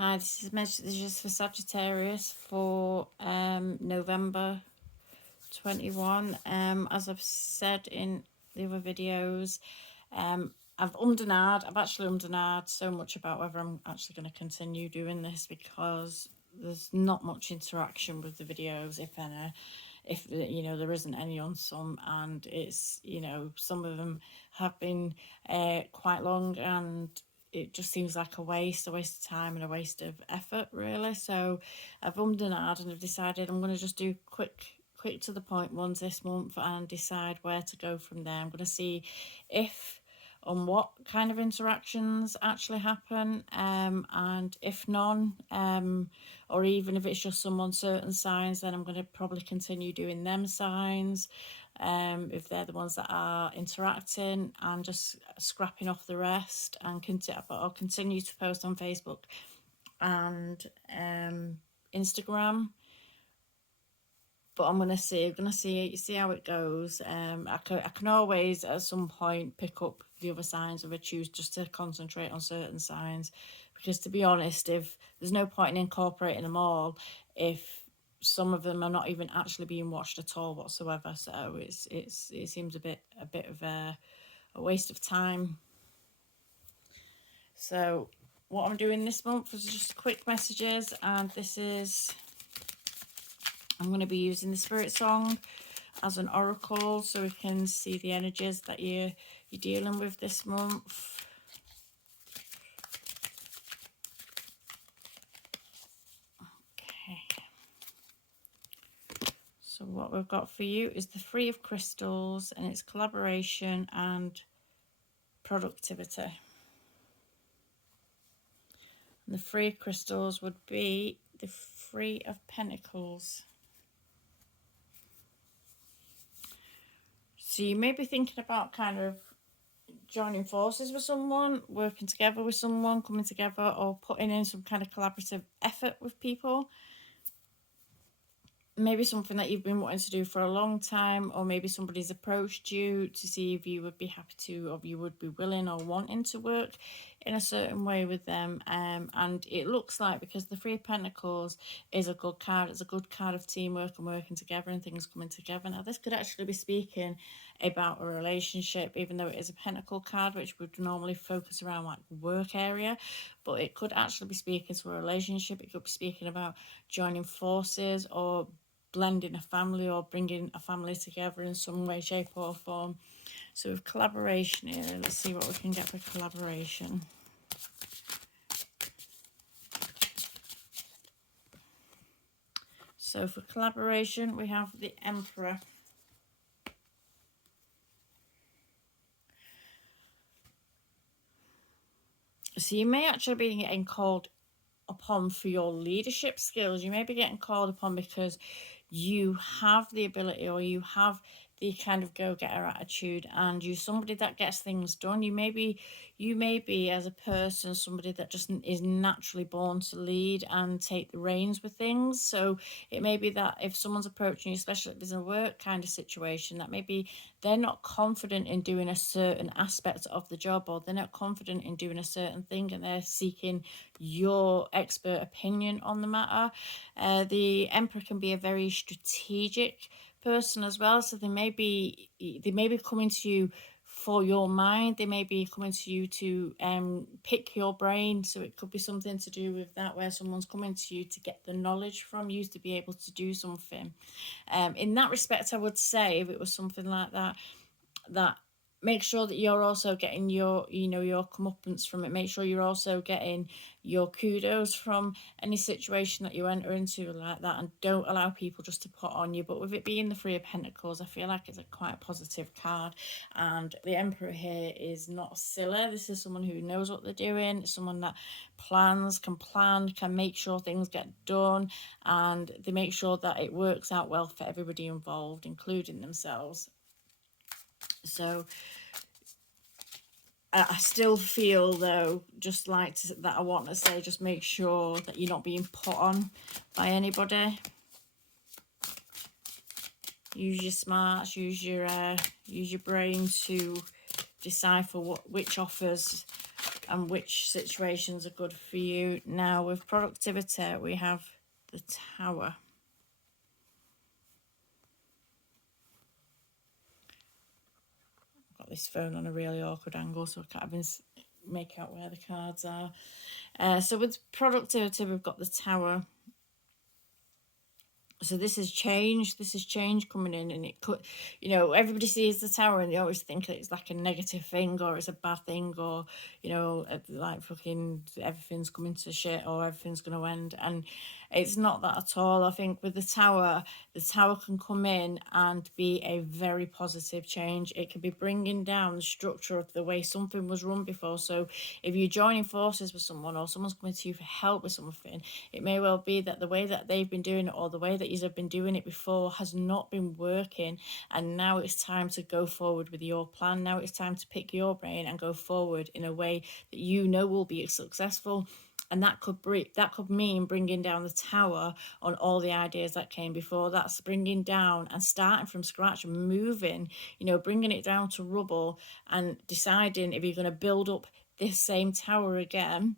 Hi, this is messages for Sagittarius for November 21. As I've said in the other videos, I've actually ummed so much about whether I'm actually going to continue doing this, because there's not much interaction with the videos, if any. If there isn't any on some, and it's some of them have been quite long, and it just seems like a waste of time and a waste of effort, really. So I've ummed and I've decided I'm going to just do quick to the point ones this month and decide where to go from there. I'm going to see if and what kind of interactions actually happen, and if none, or even if it's just some uncertain signs, then I'm going to probably continue doing them signs, if they're the ones that are interacting, and just scrapping off the rest. And I'll continue to post on Facebook and Instagram, but I'm gonna see how it goes. I can always at some point pick up the other signs if I choose just to concentrate on certain signs, because to be honest, if there's no point in incorporating them all if some of them are not even actually being watched at all whatsoever. So it seems a bit of a waste of time. So what I'm doing this month is just quick messages, and I'm going to be using the Spirit Song as an oracle, so we can see the energies that you're dealing with this month. Okay. So what we've got for you is the Three of Crystals, and it's collaboration and productivity. And the Three of Crystals would be the Three of Pentacles. So you may be thinking about kind of joining forces with someone, working together with someone, coming together, or putting in some kind of collaborative effort with people. Maybe something that you've been wanting to do for a long time, or maybe somebody's approached you to see if you would be happy to, or you would be willing or wanting to work in a certain way with them. And it looks like, because the Three of Pentacles is a good card, it's a good card of teamwork and working together and things coming together. Now this could actually be speaking about a relationship, even though it is a Pentacle card, which would normally focus around like work area, but it could actually be speaking to a relationship. It could be speaking about joining forces, or blending a family, or bringing a family together in some way, shape or form. So with collaboration here, let's see what we can get for collaboration. So for collaboration, we have the Emperor. So you may actually be getting called upon for your leadership skills. You may be getting called upon because you have the ability, or you have the kind of go-getter attitude, and you're somebody that gets things done. You may be as a person somebody that just is naturally born to lead and take the reins with things. So it may be that if someone's approaching you, especially if there's a work kind of situation, that maybe they're not confident in doing a certain aspect of the job, or they're not confident in doing a certain thing, and they're seeking your expert opinion on the matter. The Emperor can be a very strategic person as well, so they may be coming to you for your mind. They may be coming to you to pick your brain. So it could be something to do with that, where someone's coming to you to get the knowledge from you to be able to do something. In that respect, I would say, if it was something like that, make sure that you're also getting your comeuppance from it. Make sure you're also getting your kudos from any situation that you enter into like that, and don't allow people just to put on you. But with it being the Three of Pentacles, I feel like it's a quite positive card, and the Emperor here is not silly. This is someone who knows what they're doing, someone that can make sure things get done, and they make sure that it works out well for everybody involved, including themselves. So I still feel, though, that I want to say, just make sure that you're not being put on by anybody. Use your smarts, use your brain to decipher which offers and which situations are good for you. Now, with productivity, we have the Tower. I've got this phone on a really awkward angle, so I can't even make out where the cards are. So with productivity, we've got the Tower. So this is change coming in, and it could, you know, everybody sees the Tower and they always think that it's like a negative thing or it's a bad thing, or, you know, like fucking everything's coming to shit or everything's going to end. And it's not that at all. I think with the Tower can come in and be a very positive change. It could be bringing down the structure of the way something was run before. So if you're joining forces with someone or someone's coming to you for help with something, it may well be that the way that they've been doing it or the way that you have been doing it before has not been working, and now it's time to go forward with your plan. Now it's time to pick your brain and go forward in a way that you know will be successful. And that could mean bringing down the Tower on all the ideas that came before. That's bringing down and starting from scratch and moving, you know, bringing it down to rubble and deciding if you're going to build up this same Tower again.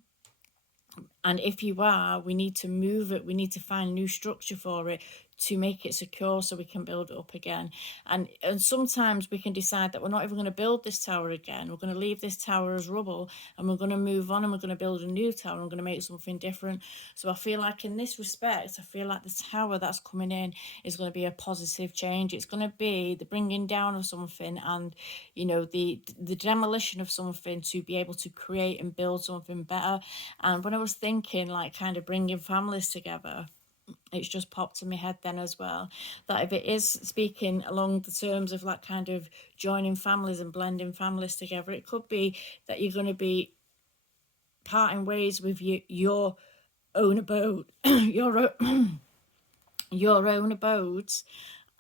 And if you are, we need to move it. We need to find new structure for it to make it secure so we can build it up again. And sometimes we can decide that we're not even going to build this Tower again. We're going to leave this Tower as rubble and we're going to move on and we're going to build a new Tower and we're going to make something different. So I feel like in this respect, I feel like the Tower that's coming in is going to be a positive change. It's going to be the bringing down of something and, you know, the demolition of something to be able to create and build something better. And when I was thinking like kind of bringing families together, it's just popped in my head then as well that if it is speaking along the terms of like kind of joining families and blending families together, it could be that you're going to be parting ways with your own abode your own abodes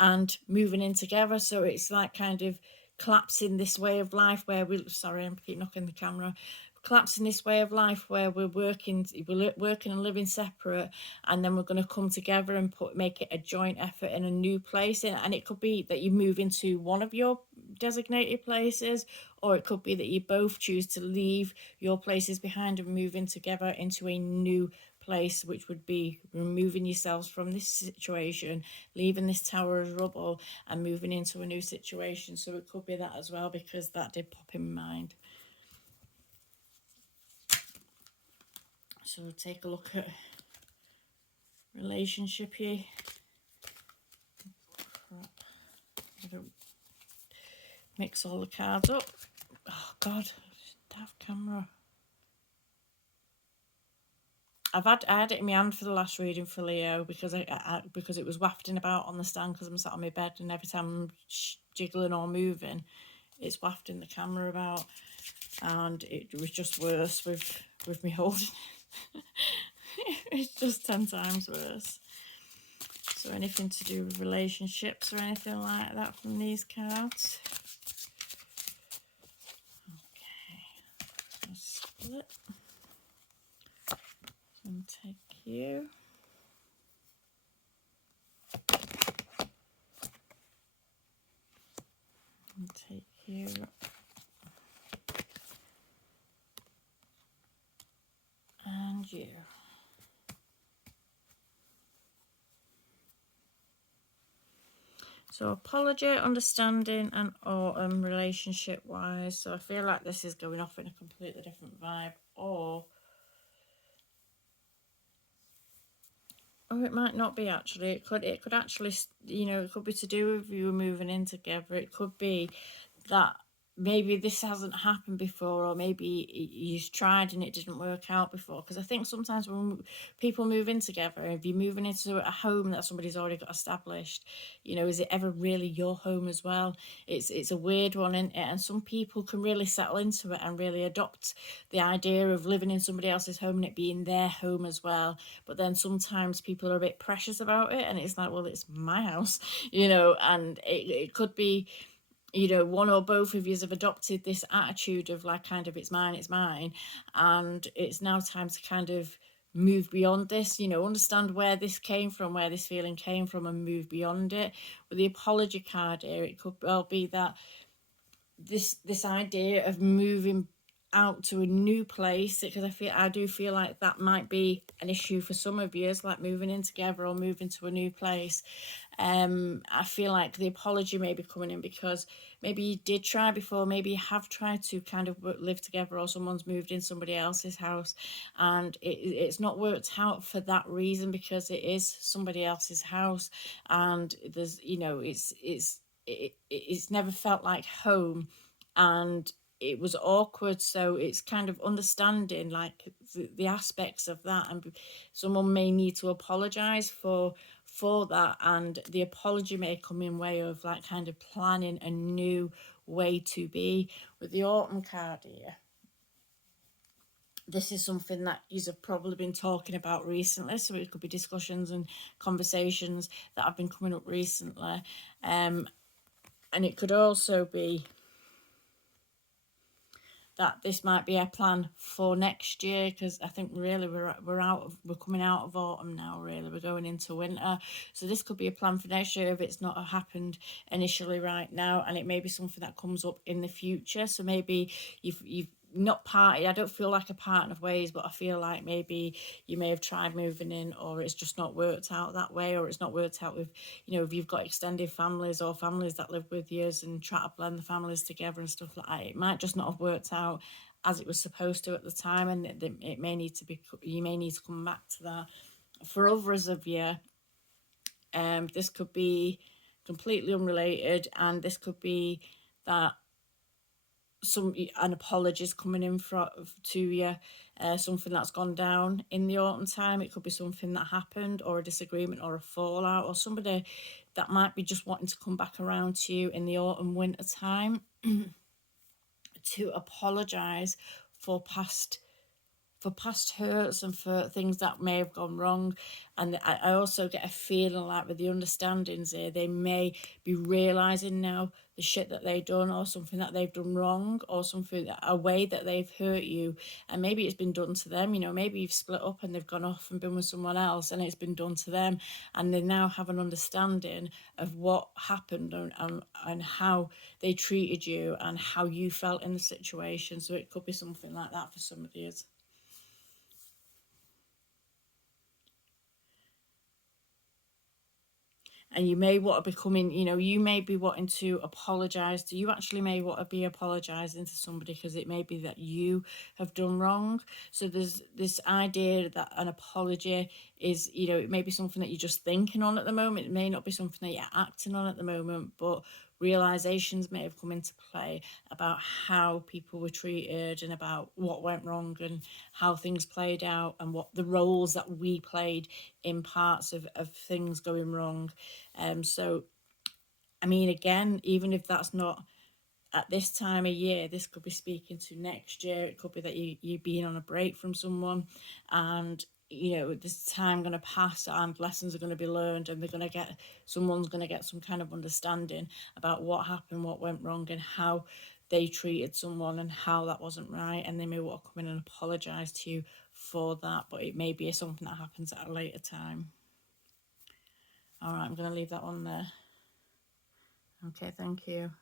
and moving in together. So it's like kind of collapsing this way of life where we, sorry, I keep knocking the camera, collapsing this way of life where we're working and living separate, and then we're going to come together and make it a joint effort in a new place. And it could be that you move into one of your designated places, or it could be that you both choose to leave your places behind and move in together into a new place, which would be removing yourselves from this situation, leaving this Tower as rubble and moving into a new situation. So it could be that as well, because that did pop in my mind. So take a look at relationship here. I don't mix all the cards up. Oh God, daft camera. I had it in my hand for the last reading for Leo because because it was wafting about on the stand because I'm sat on my bed, and every time I'm jiggling or moving, it's wafting the camera about, and it was just worse with me holding it. It's just 10 times worse. So anything to do with relationships or anything like that from these cards? Okay, let's split and take you. And take you. And you. So apology, understanding, and autumn relationship wise. So I feel like this is going off in a completely different vibe, or it might not be actually. It could actually, you know, it could be to do with you moving in together. It could be that maybe this hasn't happened before, or maybe you've tried and it didn't work out before. Because I think sometimes when people move in together, if you're moving into a home that somebody's already got established, you know, is it ever really your home as well? It's a weird one, isn't it? And some people can really settle into it and really adopt the idea of living in somebody else's home and it being their home as well. But then sometimes people are a bit precious about it, and it's like, well, it's my house, you know. And it could be, you know, one or both of you have adopted this attitude of like kind of it's mine, and it's now time to kind of move beyond this, you know, understand where this came from, where this feeling came from, and move beyond it. With the apology card here, it could well be that this idea of moving out to a new place, because I do feel like that might be an issue for some of you, it's like moving in together or moving to a new place. I feel like the apology may be coming in because maybe you did try before, maybe you have tried to kind of live together, or someone's moved in somebody else's house and it's not worked out for that reason, because it is somebody else's house, and there's, you know, it's never felt like home, and it was awkward. So it's kind of understanding like the aspects of that, and someone may need to apologize for that, and the apology may come in way of like kind of planning a new way to be. With the autumn card here, this is something that you've probably been talking about recently, so it could be discussions and conversations that have been coming up recently, and it could also be that this might be a plan for next year, because I think really we're coming out of autumn now, really we're going into winter, so this could be a plan for next year if it's not happened initially right now, and it may be something that comes up in the future. So maybe you've not parted, I don't feel like a parting of ways, but I feel like maybe you may have tried moving in, or it's just not worked out that way, or it's not worked out with, you know, if you've got extended families or families that live with you and try to blend the families together and stuff like that, it might just not have worked out as it was supposed to at the time, and it may need to be, you may need to come back to that. For others of you, this could be completely unrelated, and this could be that an apology is coming in to you, something that's gone down in the autumn time. It could be something that happened, or a disagreement, or a fallout, or somebody that might be just wanting to come back around to you in the autumn winter time to apologize for past hurts and for things that may have gone wrong. And I also get a feeling like with the understandings here, they may be realizing now the shit that they've done, or something that they've done wrong, or something, a way that they've hurt you, and maybe it's been done to them. You know, maybe you've split up and they've gone off and been with someone else, and it's been done to them, and they now have an understanding of what happened, and how they treated you and how you felt in the situation. So it could be something like that for somebody. And you may want to be coming, you know, you may be wanting to apologize to, you actually may want to be apologizing to somebody, because it may be that you have done wrong. So there's this idea that an apology is, you know, it may be something that you're just thinking on at the moment, it may not be something that you're acting on at the moment, but realizations may have come into play about how people were treated, and about what went wrong, and how things played out, and what the roles that we played in parts of things going wrong. So I mean, again, even if that's not at this time of year, this could be speaking to next year. It could be that you've been on a break from someone, and you know, this time going to pass, and lessons are going to be learned, and someone's going to get some kind of understanding about what happened, what went wrong, and how they treated someone, and how that wasn't right, and they may want to come in and apologize to you for that. But it may be something that happens at a later time. All right, I'm going to leave that one there. Okay, thank you.